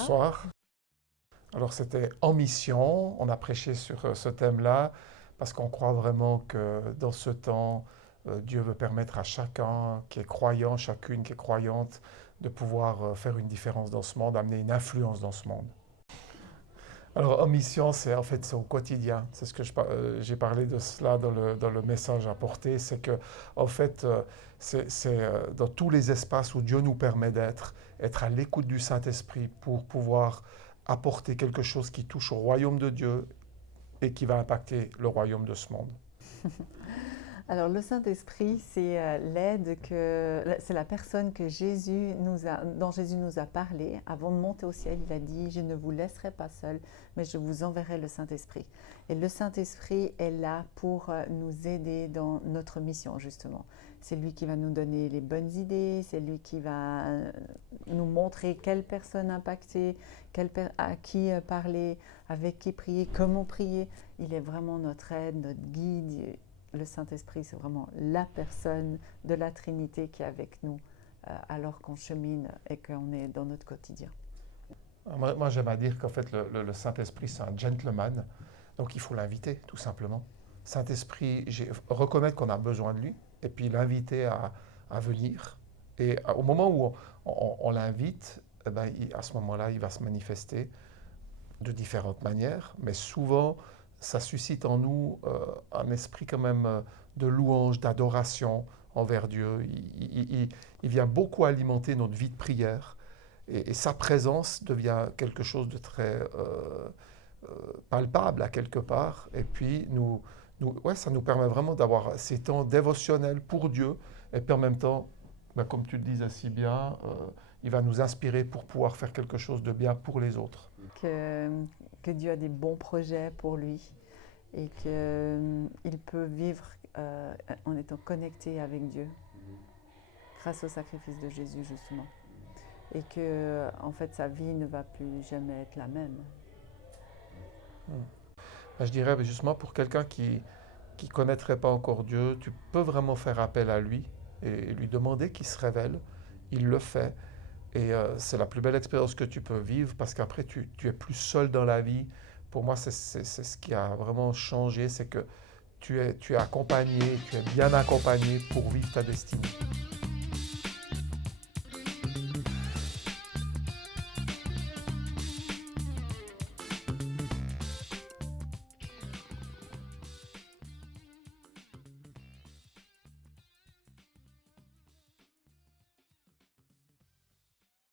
Bonsoir. Alors c'était En mission, on a prêché sur ce thème-là parce qu'on croit vraiment que dans ce temps, Dieu veut permettre à chacun qui est croyant, chacune qui est croyante, de pouvoir faire une différence dans ce monde, amener une influence dans ce monde. Alors En mission, c'est en fait c'est au quotidien. C'est ce que j'ai parlé de cela dans le message apporté, c'est que en fait c'est dans tous les espaces où Dieu nous permet d'être, être à l'écoute du Saint-Esprit pour pouvoir apporter quelque chose qui touche au royaume de Dieu et qui va impacter le royaume de ce monde. Alors, le Saint-Esprit, c'est c'est la personne dont Jésus nous a parlé. Avant de monter au ciel, il a dit, je ne vous laisserai pas seul, mais je vous enverrai le Saint-Esprit. Et le Saint-Esprit est là pour nous aider dans notre mission, justement. C'est lui qui va nous donner les bonnes idées, c'est lui qui va nous montrer quelle personne impacter, à qui parler, avec qui prier, comment prier. Il est vraiment notre aide, notre guide. Le Saint-Esprit, c'est vraiment la personne de la Trinité qui est avec nous alors qu'on chemine et qu'on est dans notre quotidien. Moi j'aime à dire qu'en fait le Saint-Esprit c'est un gentleman, donc il faut l'inviter tout simplement. Saint-Esprit, reconnaître qu'on a besoin de lui et puis l'inviter à venir. Et au moment où on l'invite, eh ben, à ce moment-là, il va se manifester de différentes manières, mais souvent, ça suscite en nous un esprit quand même de louange, d'adoration envers Dieu. Il vient beaucoup alimenter notre vie de prière et sa présence devient quelque chose de très palpable à quelque part. Et puis, ouais, ça nous permet vraiment d'avoir ces temps dévotionnels pour Dieu et puis en même temps, ben, comme tu le disais si bien, il va nous inspirer pour pouvoir faire quelque chose de bien pour les autres. Que, que Dieu a des bons projets pour lui et qu'il peut vivre en étant connecté avec Dieu grâce au sacrifice de Jésus, justement. Et que, en fait, sa vie ne va plus jamais être la même. Ben, je dirais justement pour quelqu'un qui ne connaîtrait pas encore Dieu, tu peux vraiment faire appel à lui et lui demander qu'il se révèle. Il le fait. Et c'est la plus belle expérience que tu peux vivre parce qu'après, tu es plus seul dans la vie. Pour moi, c'est ce qui a vraiment changé, c'est que tu es accompagné, tu es bien accompagné pour vivre ta destinée.